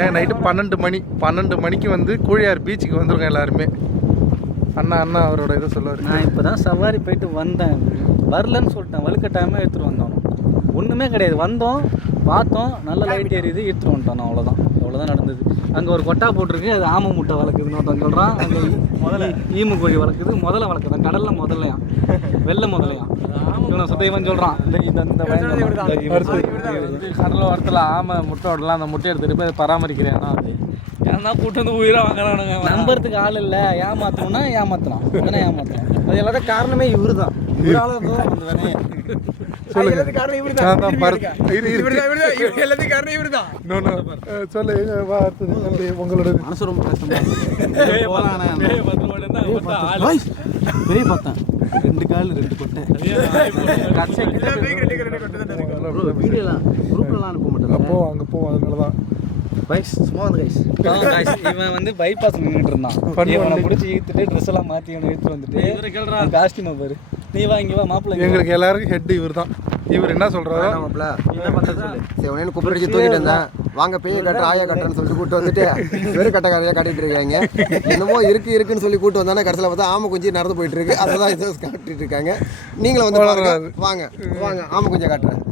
ஏங்க நைட்டு 12 மணிக்கு வந்து கூழியார் பீச்சுக்கு வந்துருங்க எல்லாருமே. அண்ணா அவரோட இதை சொல்லுவார். நான் இப்போ தான் சவாரி போயிட்டு வந்தேன், வரலன்னு சொல்லிட்டேன். வலுக்கட்டாயமாக எடுத்துகிட்டு வந்தோம். ஒன்றுமே கிடையாது. வந்தோம், பார்த்தோம், நல்ல லைட் எரியுது, எடுத்துகிட்டு வந்துட்டோம். அவ்வளோதான் நடந்தது. அங்கே ஒரு கொட்டா போட்டிருக்கு, அது ஆமை முட்டை வளர்க்குதுன்னு ஒருத்தன் சொல்கிறான். அங்கே முதல்ல ஈமு கோழி வளர்க்குது, முதல்ல வளர்க்குதான் கடலில் முதல்லையாம், வெள்ளை முதல்லையாம். இவன் சுத்தைவன் சொல்கிறான். இந்த கடலில் வரத்தில் ஆமை முட்டை விடலாம், அந்த முட்டை எடுத்துகிட்டு போய் அதை பராமரிக்கிறேன். அது ஏன்னா கூட்டு வந்து உயிரை வாங்குறானுங்க. நம்புறதுக்கு ஆள் இல்லை, ஏமாற்றணும்னா ஏமாற்றலாம், உடனே ஏமாற்றலாம். அது எல்லாத்தையும் காரணமே இவரு தான். உங்களோட மனசு ரொம்ப கஷ்டமா பெரிய பார்த்தேன். 2 கால் 2 கொட்டை. குரூப்லாம் அனுப்ப மாட்டேன். அப்போ அங்கே போவோம். அதனாலதான் இவன் வந்து பைபாஸ் நின்றுட்டு இருந்தான். இவனை பிடிச்சி இழுத்துட்டு ட்ரெஸ் எல்லாம் மாற்றி இவனை இழுத்து வந்துட்டு காஸ்டியூமை பாரு, நீ வாங்கி வா மாப்பிள்ளை. எங்களுக்கு எல்லாருக்கும் ஹெட் இவர் தான். இவர் என்ன சொல்றாரு? சிவனேன்னு கூப்பிட்டு தூக்கிட்டு இருந்தேன். வாங்க பேய கட்டுற ஆயா கட்டுறன்னு சொல்லிட்டு கூப்பிட்டு வந்துட்டு வெறும் கட்டைக்காரையா காட்டிட்டு இருக்காங்க. என்னமோ இருக்குன்னு சொல்லி கூப்பிட்டு வந்தானே கடைசியில் பார்த்தா ஆமை குஞ்சு நடந்து போயிட்டு இருக்கு. அதை தான் இதை காட்டிட்டு இருக்காங்க. நீங்களும் வந்து வாங்க ஆமை குஞ்சை காட்டுறேன்.